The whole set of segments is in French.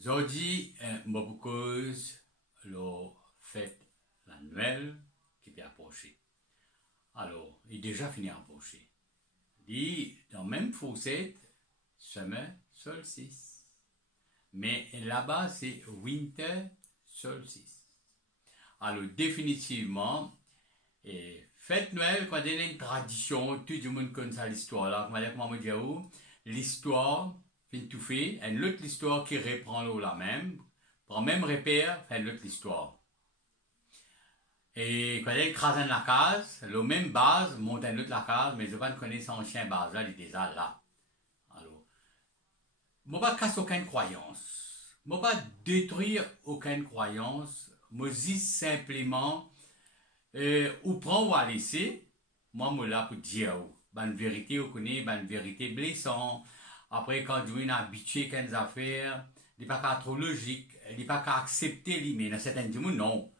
Aujourd'hui, je vous cause la fête annuelle qui peut approcher. Alors, il est déjà fini à approcher. Il dans le même fossette, summer solstice. Mais là-bas, c'est winter solstice. Alors, définitivement, fête Noël, quand il y a une tradition, tout le monde connaît ça, l'histoire là, comment dire, l'histoire, fin tout fait, une autre histoire qui reprend la même, prend même repère, fait l'autre histoire. Et quand il écrase la case, la même base, monte une autre la case, mais je ne connais pas ancien base là, il est déjà là. Alors, je ne vais pas casser aucune croyance. Je ne vais pas détruire aucune croyance. Je dis simplement, ou prend ou à laisser, moi, je suis là pour dire, une vérité, vous connaissez, une vérité blessante. Après, quand vous êtes habitué à une affaire, il n'est pas trop logique, il n'est pas accepter, mais dans certains gens, non.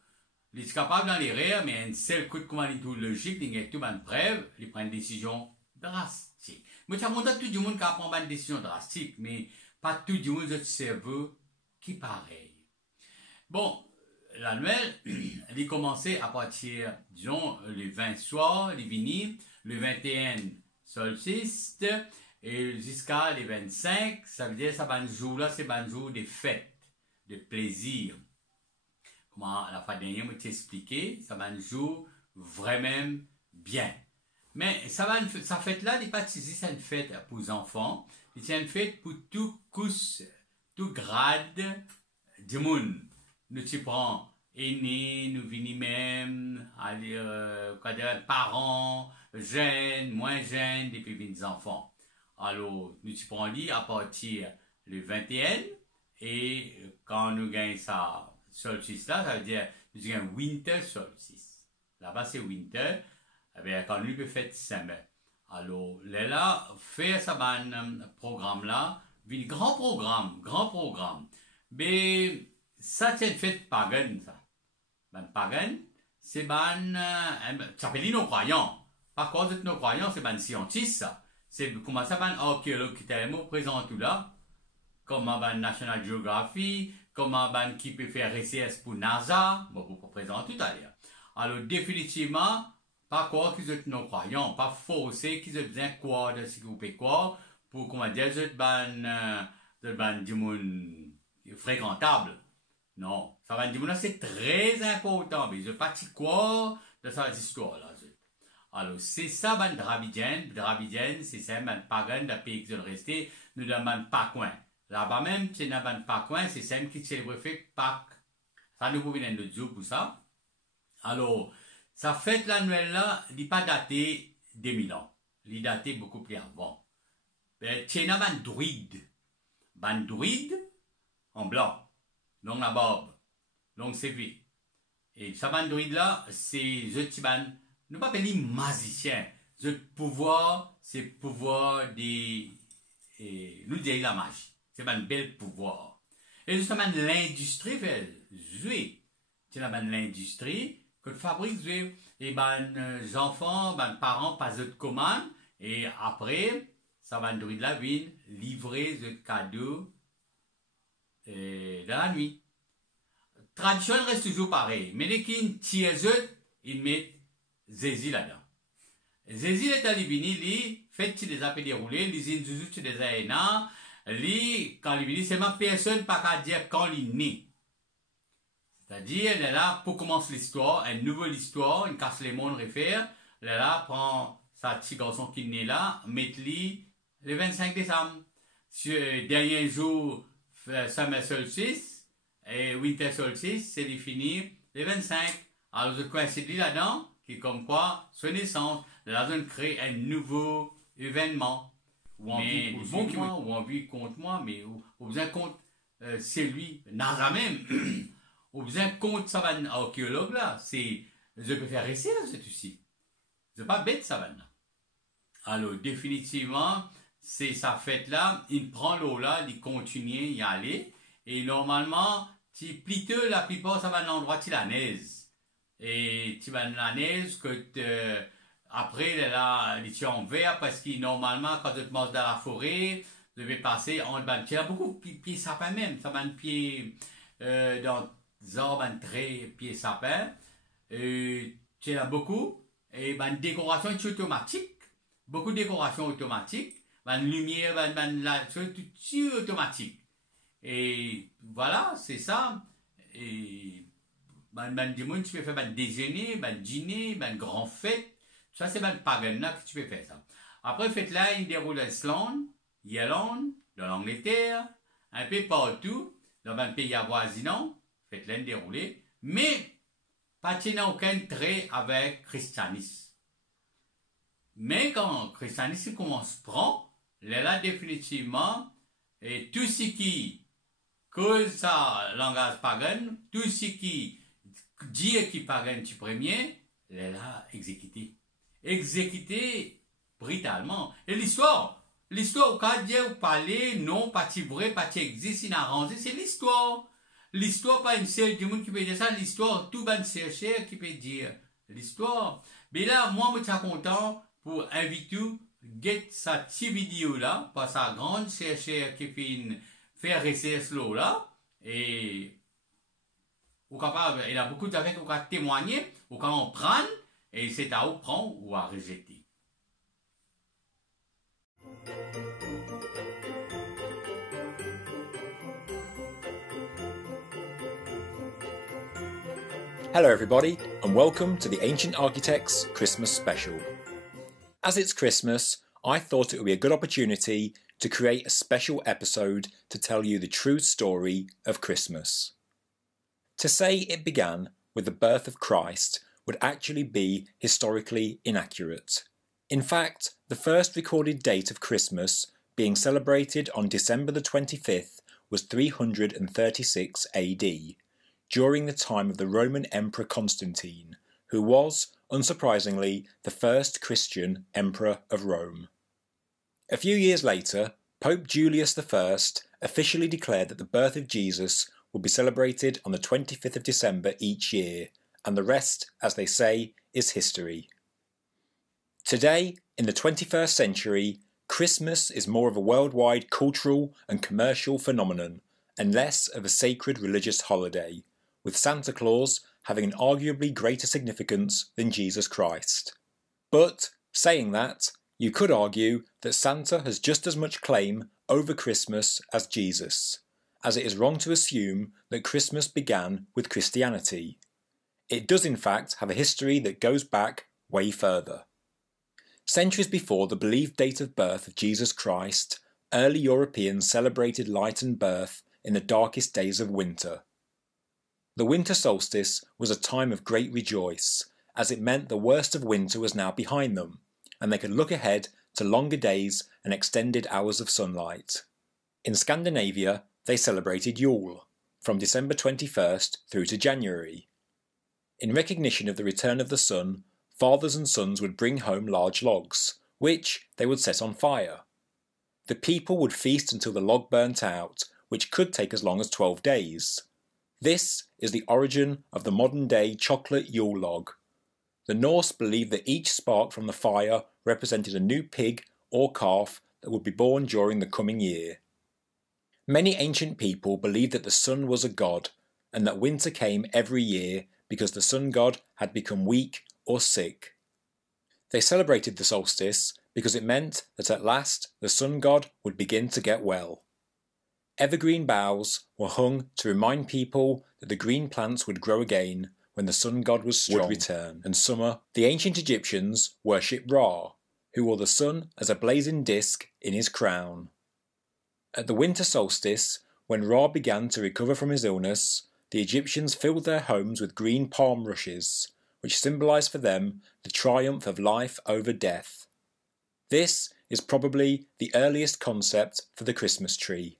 Il est capable dans les rires, mais un seul coup de commande tout logique, il y a tout une preuve, il prend une décision drastique. Moi, ça montre tout le monde qui prend une décision drastique, mais pas tout le monde de cerveau qui pareil. Bon, la Noël, elle est commencée à partir, disons, le 20 soir, les vinis, le 21 solstice, et jusqu'à les 25, ça veut dire, ça va un jour là, c'est un jour de fête, de plaisir. Comment la fois dernière, je t'ai expliqué, ça va un jour vraiment bien. Mais ça fête là, n'est pas c'est une fête pour les enfants, c'est une fête pour tout couche, tout grade du monde. Nous t'y prenons aînés, nous venons même, parents, jeunes, moins jeunes, depuis les enfants. Alors, nous t'y prenons lit à partir le 21 et quand nous gagnons ça, solstice là, ça veut dire nous gagnons winter solstice. Là-bas c'est winter, eh bien, quand nous peut faire summer. Alors, là, faire ça, programme là, un grand programme. Mais, ça, c'est une fête pagan, ça. Pagan, c'est ça s'appelle nos croyants. Par contre, nos croyants, c'est scientiste, ça. C'est comment ça, archéologue qui tellement présent tout là. Comment National Geography, comment qui peut faire RCS pour NASA, bon, vous présenter tout à l'heure. Alors, définitivement, pas quoi qu'ils êtes nos croyants, pas forcer qu'ils aient besoin quoi de ce que vous pouvez quoi, pour, comment dire, du monde fréquentable. Non, ça va dire, c'est très important, mais je pas quoi de cette histoire-là. Alors, c'est ça, Dravidienne, c'est ça, pagan, de pays qui sont restés, nous demandons pas coin. Là-bas même, c'est dans pas coin, c'est ça qui célèbre fait Pâques. Ça nous provient de Dieu pour ça. Alors, ça fête la Noël là, il n'est pas daté 2000 ans. Il est daté beaucoup plus avant. C'est un druide. Un druide en blanc. Donc la barbe. Donc c'est vie. Et ça un druide là, c'est je tiban. Nous pas appeler magicien. Le pouvoir, c'est le pouvoir des, nous dire la magie. C'est un bel pouvoir. Et justement, l'industrie fait jouer. C'est l'industrie que fabrique jouer. Et les enfants, les parents passent de commande. Et après, ça va de la ville, livrer de cadeaux dans la nuit. Tradition reste toujours pareil. Mais dès qu'ils tirent, ils mettent Zézi là-dedans. Zézi est allé venir, lui, fait des appels déroulés, les injustes des aénas, lui, quand il vient, c'est ma personne pas qu'à dire quand il est né. C'est-à-dire, elle est là pour commencer l'histoire, une nouvelle histoire, une casse les mondes réfère, elle est là, prend sa petit garçon qui est né là, met-lui le 25 décembre. Dernier jour, summer solstice, et winter solstice, c'est défini le 25. Alors, je coïncide là-dedans, qui est comme quoi, son naissance, la zone crée un nouveau événement. Ou envie contre moi, mais ou besoin contre c'est lui, NASA même. Ou besoin contre ça va archéologue là, c'est, je peux faire rester là, c'est ici. C'est pas bête ça va là. Alors, définitivement, c'est sa fête là, il prend l'eau là, il continue y aller, et normalement, plutôt la plupart ça va dans l'endroit de la neige. Et tu vas dans la neige que après là, il tient en vert parce que normalement quand tu te manges dans la forêt, devait passer entre ban, il y a beaucoup de pieds sapins même, ça ban pieds dans arbres, ban très pieds sapins, il y en a beaucoup, et ban décoration est automatique, beaucoup de décoration automatique, ban lumière, ban la, tout automatique. Et voilà, c'est ça. Et ben du monde, tu peux faire ben déjeuner, ben dîner, ben grand fête. Ça, c'est ben pagan là que tu peux faire ça. Après, fête là, il déroule à Islande, Irlande, dans l'Angleterre, un peu partout, dans un pays avoisinant, fête là, déroulé, mais pas n'a aucun trait avec christianisme. Mais quand le christianisme commence à prendre, là, définitivement, et tout ce qui cause ça langage pagan, tout ce qui dit qui pagan tu premier, elle a exécuté. Exécuté brutalement. Et l'histoire, quand Dieu parlait, non, pas vrai, pas existe, il a arrangé, c'est l'histoire. L'histoire, pas une seule du monde qui peut dire ça, l'histoire, tout ban chercher qui peut dire l'histoire. Mais là, moi, je suis content pour inviter get sa petite vidéo là, par sa grande chercheur qui fait faire recherche là, et ou capable, il a beaucoup d'affaires qu'on va témoigner, ou quand on prend, et c'est à vous prendre ou à rejeter. Hello everybody, and welcome to the Ancient Architects Christmas Special. As it's Christmas, I thought it would be a good opportunity to create a special episode to tell you the true story of Christmas. To say it began with the birth of Christ would actually be historically inaccurate. In fact, the first recorded date of Christmas being celebrated on December the 25th was 336 AD, during the time of the Roman Emperor Constantine, who was, unsurprisingly, the first Christian Emperor of Rome. A few years later, Pope Julius I officially declared that the birth of Jesus would be celebrated on the 25th of December each year, and the rest, as they say, is history. Today, in the 21st century, Christmas is more of a worldwide cultural and commercial phenomenon, and less of a sacred religious holiday, with Santa Claus having an arguably greater significance than Jesus Christ. But, saying that, you could argue that Santa has just as much claim over Christmas as Jesus, as it is wrong to assume that Christmas began with Christianity. It does in fact have a history that goes back way further. Centuries before the believed date of birth of Jesus Christ, early Europeans celebrated light and birth in the darkest days of winter. The winter solstice was a time of great rejoice, as it meant the worst of winter was now behind them, and they could look ahead to longer days and extended hours of sunlight. In Scandinavia, they celebrated Yule, from December 21st through to January. In recognition of the return of the sun, fathers and sons would bring home large logs, which they would set on fire. The people would feast until the log burnt out, which could take as long as 12 days. This is the origin of the modern-day chocolate Yule log. The Norse believed that each spark from the fire represented a new pig or calf that would be born during the coming year. Many ancient people believed that the sun was a god, and that winter came every year because the sun god had become weak or sick. They celebrated the solstice because it meant that at last the sun god would begin to get well. Evergreen boughs were hung to remind people that the green plants would grow again when the sun god would return, and summer. The ancient Egyptians worshipped Ra, who wore the sun as a blazing disk in his crown. At the winter solstice, when Ra began to recover from his illness, the Egyptians filled their homes with green palm rushes, which symbolised for them the triumph of life over death. This is probably the earliest concept for the Christmas tree.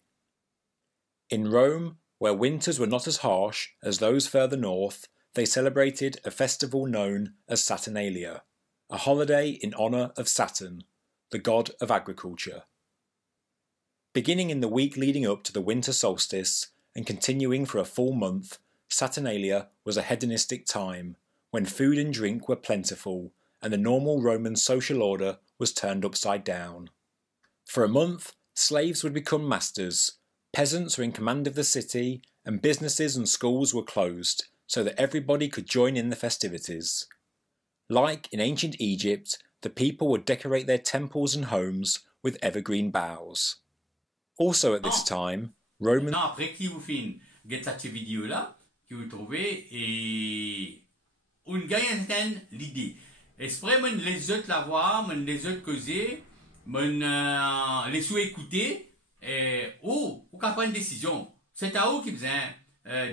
In Rome, where winters were not as harsh as those further north, they celebrated a festival known as Saturnalia, a holiday in honour of Saturn, the god of agriculture. Beginning in the week leading up to the winter solstice and continuing for a full month, Saturnalia was a hedonistic time, when food and drink were plentiful and the normal Roman social order was turned upside down. For a month, Slaves would become masters, peasants were in command of the city, and businesses and schools were closed so that everybody could join in the festivities. Like in ancient Egypt, the people would decorate their temples and homes with evergreen boughs. Also at this time, Roman... Non, après qui vous fin, get cette vidéo là, que vous trouvez, et on gagne une certaine l'idée. Esprit, man les autres la voir, man les autres causer, man les sous-écouter, ou qu'à prendre une décision. C'est à vous qui besoin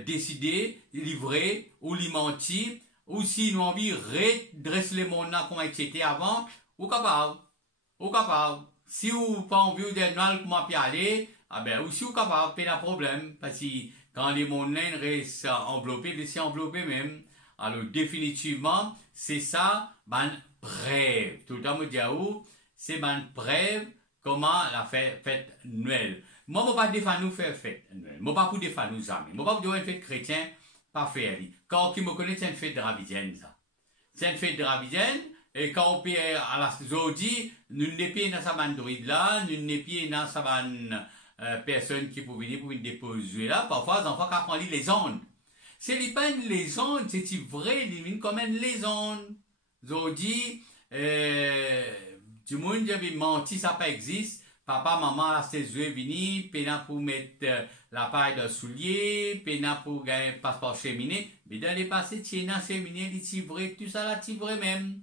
décider, livrer, ou li mentir, ou si nous envie redresser le monde là comme c'était avant, ou capable. Ou capable. Si vous pas envie de mal comment puis aller, ah ben aussi vous capable pas de problème parce que quand les mondes restent enveloppés, laissez envelopper même. Alors définitivement, c'est ça ban brève. Tout le temps me dit c'est ban brève comment la fête Noël. Moi je pas défendre nous faire fête Noël. Moi pas pour défendre nous jamais. Moi pas pour dire une fête chrétien pas faire. Quand qui me connaît c'est une fête dravidienne ça. C'est une fête dravidienne. Et quand on peut à la zodi, nous n'avons pas dans sa bande druide là, nous n'avons pas dans sa bande personne qui peut venir pour une déposer là. Parfois, les enfants qui apprennent les ondes. C'est les pas les ondes, c'est vrai, ils comme une lésonde. Zodi, du monde qui avait menti, ça pas existe. Papa, maman, là, ses yeux venus, pena pour mettre la paille de soulier, pena pour gagner passeport cheminée. Mais dans les passés, tiens, cheminée, les vrai, tout ça là, vrai même.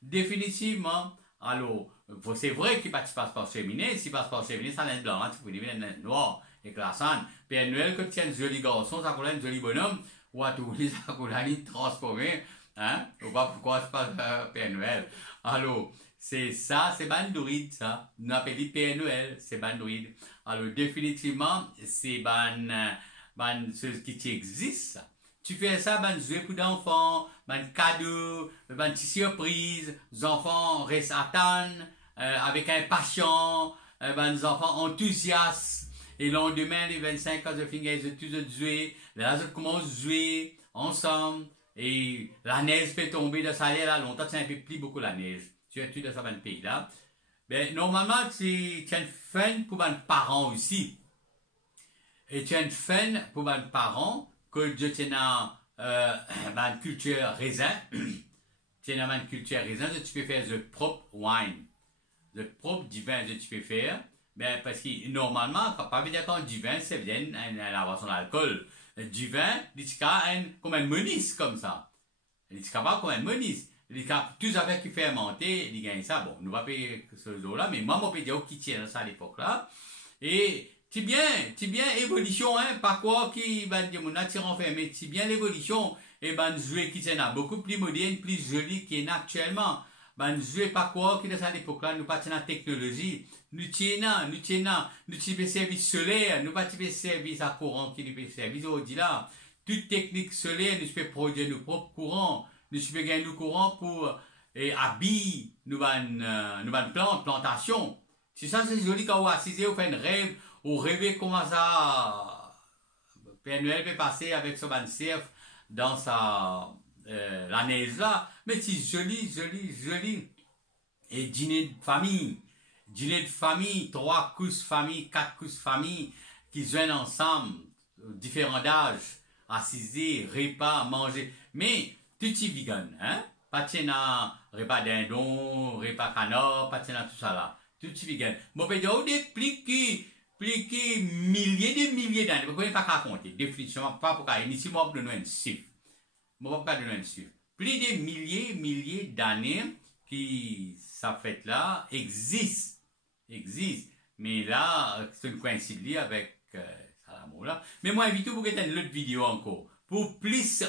Définitivement. Alors, c'est vrai qu'il n'y a pas de passeport féminin. Si passeport féminin, ça n'est blanc, tu peux dire noir, éclatant. Père Noël, quand tu as un joli garçon, ça coule un joli bonhomme, ou à tout les ça coule un transformé, hein, ou pas pourquoi c'est pas Père Noël. Alors, c'est ça, c'est bandouride, ça. Nous appelons Père Noël, c'est bandouride. Alors, définitivement, c'est ce qui existe. Tu fais ça, jouer pour d'enfants, cadeau, petite surprise, les enfants restent attendent, avec impatience, les enfants enthousiastes, et le lendemain, les 25 quand je finis, ils ont tous joué, là, ils commencent à jouer ensemble, et la neige peut tomber de ça là, longtemps, ça ne plus beaucoup la neige. Tu es tout dans ce pays là. Ben, normalement, tu as une fin pour les parents aussi. Et tu as une fin pour les parents, que Dieu tient une culture raisin, tu as une culture raisin, tu peux faire le propre wine, le propre du vin que tu peux faire, ben parce que normalement, pas dire quand du vin, c'est bien la boisson d'alcool. Du vin, il y a comme un menis comme ça. Il y a pas comme un menis. Il y a tous affaires qui fermenter, il gagne ça. Bon, nous va payer ce jour-là, mais moi, mon pédio qui tient ça à l'époque là. Et c'est bien évolution, hein, pas quoi qui va dire mon attire enfermé, c'est bien l'évolution, et ben, jouer qui c'est beaucoup plus moderne, plus joli qu'il y a actuellement. Ben, jouer pas quoi qui dans cette époque-là, nous pas la technologie, nous tiens service solaire, nous pas service à courant qui nous fait service au-delà là. Toute technique solaire, nous peut produire nos propres courants, nous peut gagner nos courants pour, habiller, nous plantation. C'est ça, c'est joli quand vous assisez, vous faites un rêve, ou rêver comment ça Père Noël peut passer avec son ban cerf dans la neige là, mais c'est joli. Et dîner de famille, 3 couches famille, 4 couches famille, qui se viennent ensemble, différents d'âges, assiser, repas, manger, mais tout est vegan, hein, pas de repas dindon, repas canard, pas de tout ça là, tout est vegan. Bon, ben, il y a des milliers d'années. Vous ne pouvez pas raconter. Définitivement, pas pour qu'il ici, moi, je donne un chiffre. Moi, je donner un chiffre. Plus de milliers d'années qui, ça fait là, existe. Mais là, c'est une coïncidence avec, ça là. Mais moi, invite vous pour une autre vidéo encore. Pour plus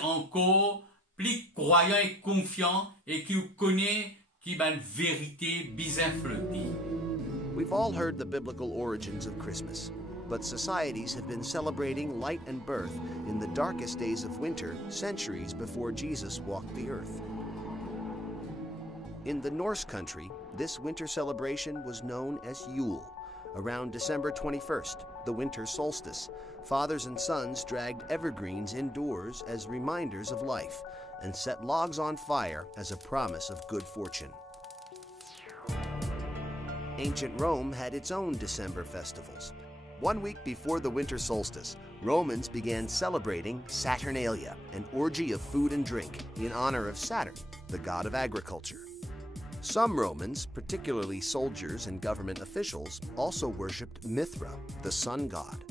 croyant et confiant et qui vous connaît, qui a une vérité bizarre flottée. We've all heard the biblical origins of Christmas, but societies have been celebrating light and birth in the darkest days of winter centuries before Jesus walked the earth. In the Norse country, this winter celebration was known as Yule. Around December 21st, the winter solstice, fathers and sons dragged evergreens indoors as reminders of life and set logs on fire as a promise of good fortune. Ancient Rome had its own December festivals. 1 week before the winter solstice, Romans began celebrating Saturnalia, an orgy of food and drink in honor of Saturn, the god of agriculture. Some Romans, particularly soldiers and government officials, also worshipped Mithra, the sun god.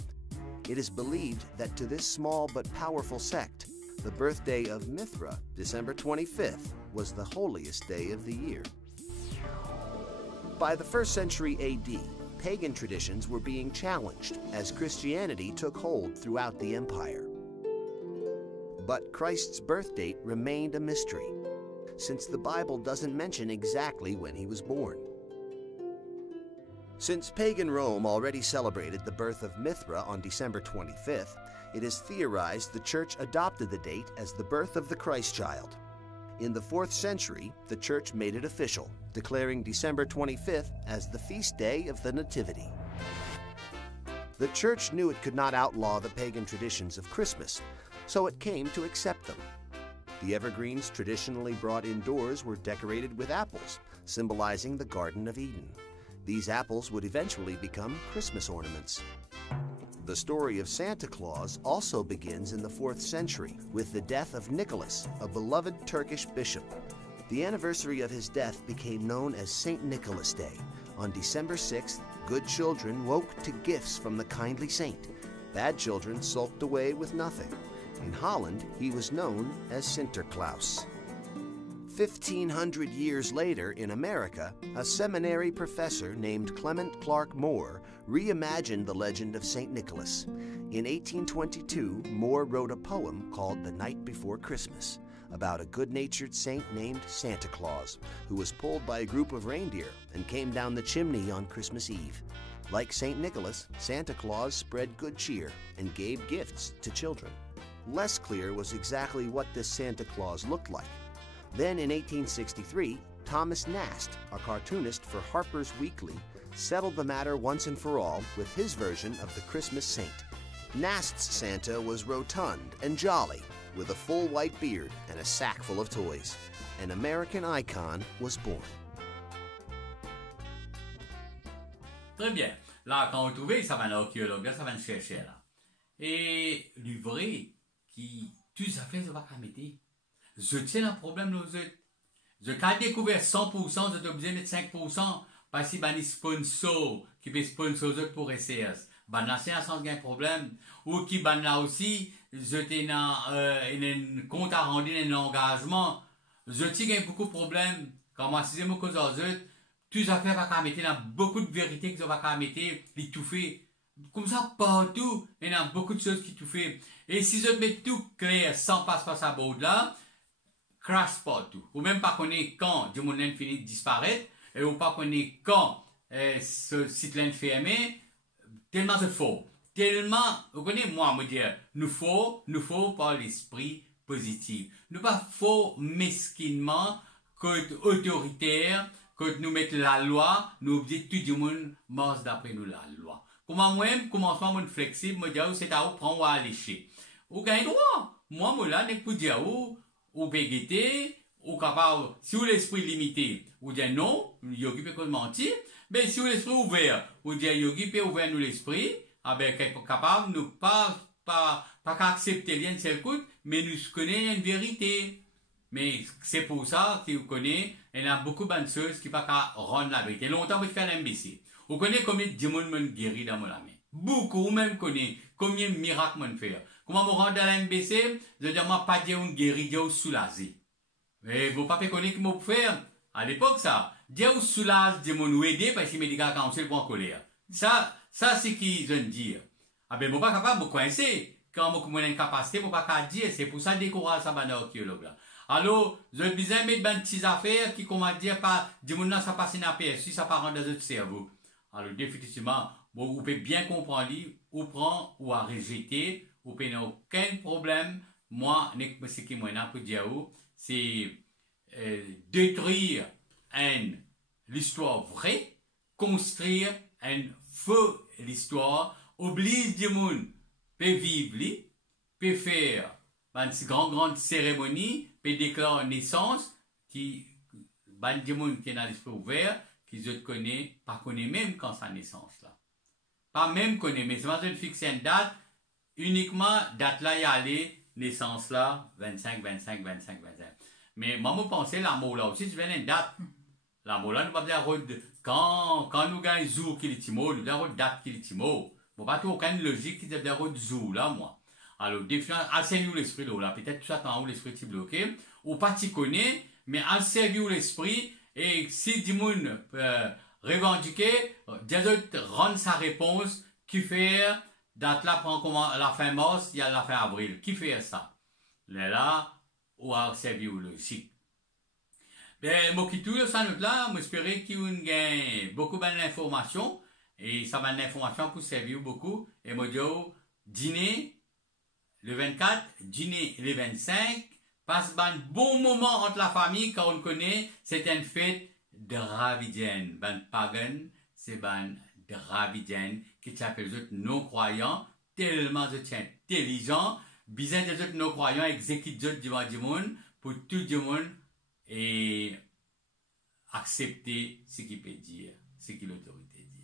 It is believed that to this small but powerful sect, the birthday of Mithra, December 25th, was the holiest day of the year. By the 1st century AD, pagan traditions were being challenged as Christianity took hold throughout the empire. But Christ's birth date remained a mystery, since the Bible doesn't mention exactly when he was born. Since pagan Rome already celebrated the birth of Mithra on December 25th, it is theorized the Church adopted the date as the birth of the Christ child. In the 4th century, the Church made it official, declaring December 25th as the feast day of the Nativity. The Church knew it could not outlaw the pagan traditions of Christmas, so it came to accept them. The evergreens traditionally brought indoors were decorated with apples, symbolizing the Garden of Eden. These apples would eventually become Christmas ornaments. The story of Santa Claus also begins in the 4th century with the death of Nicholas, a beloved Turkish bishop. The anniversary of his death became known as St. Nicholas Day. On December 6th, good children woke to gifts from the kindly saint. Bad children sulked away with nothing. In Holland, he was known as Sinterklaas. 1,500 years later in America, a seminary professor named Clement Clark Moore reimagined the legend of St. Nicholas. In 1822, Moore wrote a poem called The Night Before Christmas about a good-natured saint named Santa Claus, who was pulled by a group of reindeer and came down the chimney on Christmas Eve. Like St. Nicholas, Santa Claus spread good cheer and gave gifts to children. Less clear was exactly what this Santa Claus looked like. Then in 1863, Thomas Nast, a cartoonist for Harper's Weekly, settled the matter once and for all with his version of the Christmas saint. Nast's Santa was rotund and jolly, with a full white beard and a sack full of toys. An American icon was born. Très bien. Là, quand vous trouvez, ça va un archéologue, là, ça va nous chercher, là. Et du vrai, qui, tout ça fait, ça va mettre. Je tiens un problème, nous autres. Je quand découvert 100%, je dois besoin de 5%, parce que ben, les sponsors, qui peuvent sponsoriser pour SCS. Ben, là, c'est un sens d'un problème. Ou qui, ben, là aussi, je t'ai un compte à rendre, un engagement. Je tiens beaucoup de problèmes. Quand moi, si c'est mon cause aux autres, toutes les affaires va qu'à mettre, il y a beaucoup de vérités que je vais qu'à mettre, les tout fait. Comme ça, partout, il y a beaucoup de choses qui tout fait. Et si je mets tout clair, sans passer par sa bourde là, crash partout. Ou même pas connaître quand du monde finit de disparaître, et ou pas connaître quand ce site là fermé, tellement c'est faux. Tellement, vous connaissez, moi, me dire, nous faut par l'esprit positif. Nous pas faux mesquinement, que autoritaire, que nous mettons la loi, nous oublions tout le monde marche d'après nous la loi. Comment moi-même, commencement, mon flexible, me dire, c'est à vous prendre ou à lécher. Ou gagne droit. Moi, là, n'est pas dire ou pégueter, ou capable, si vous l'esprit limité, ou dire non, yogi peut mentir, mais si vous l'esprit ouvert, ou dire yogi peut ouvrir nous l'esprit, ah ben, capable, nous pas accepter rien de ce coup, mais nous connaissons une vérité. Mais c'est pour ça que vous connaissez, il y a beaucoup de choses qui ne peuvent pas rendre la vérité. Longtemps, vous faites l'imbécile. Vous connaissez combien de démons m'ont guéri dans mon main. Beaucoup, même connaissez combien de miracles m'ont fait. Comment me rendre à l'imbécile? Je dis, moi, pas dire une guéri, dire soulager. Mais vos papiers connaissent qui m'ont faire. À l'époque, ça, dire soulage, dire mon aider, parce que médical council pour en colère. Ça, c'est qu'ils ont dit. Ah ben, je ne suis pas capable de me coincer. Quand je suis incapacité, je ne suis pas capable de dire. C'est pour ça que je décourage ça, archéologue là. Alors, je vais besoin de mettre des petites affaires qui, comment dire, pas, du monde là, ça passe une aperçu, ça part dans notre cerveau. Alors, définitivement, bon, vous pouvez bien comprendre, ou prendre, ou à rejeter, vous n'avez aucun problème. Moi, ce qui m'a pour dire, c'est détruire l'histoire vraie, construire une fausse histoire, oblige du monde, peut vivre, peut faire une grande cérémonie, peut déclarer naissance, qui, du monde qui est dans l'esprit ouvert, qui je connais, pas connaît même quand sa naissance là. Pas même connaît, mais c'est pas de fixer une date, uniquement date là y aller, naissance là, 25. Mais moi, je pensais l'amour là aussi, je viens une date. L'amour là, nous pas dire quand nous gagnons jour qui est timo, nous dire date qui est timo. Bon, pas tout aucune logique qui dire jour là, moi. Alors, définir, enseigne-nous l'esprit là, peut-être tout ça quand l'esprit est bloqué, ou pas t'y connaît, mais enseigne-nous l'esprit, et si du monde revendiquer, déjà rendre sa réponse, qui fait, date là prend comment la fin mars, il y a la fin avril, qui fait ça? Là, ou à servir le cycle. Ben, moi qui tout ça nous là, j'espère qu'il y a beaucoup d'informations, et ça va d'informations pour servir beaucoup, et moi, dîner, le 24, dîner le 25, passe un bon moment entre la famille, car on connaît, c'est une fête dravidienne. Ben pagan, c'est ben dravidienne, qui s'appelle les autres non-croyants, tellement intelligents, bizarre des autres non-croyants, exécutent les autres devant du monde, pour tout le monde, et accepter ce qu'il peut dire, ce que l'autorité dit.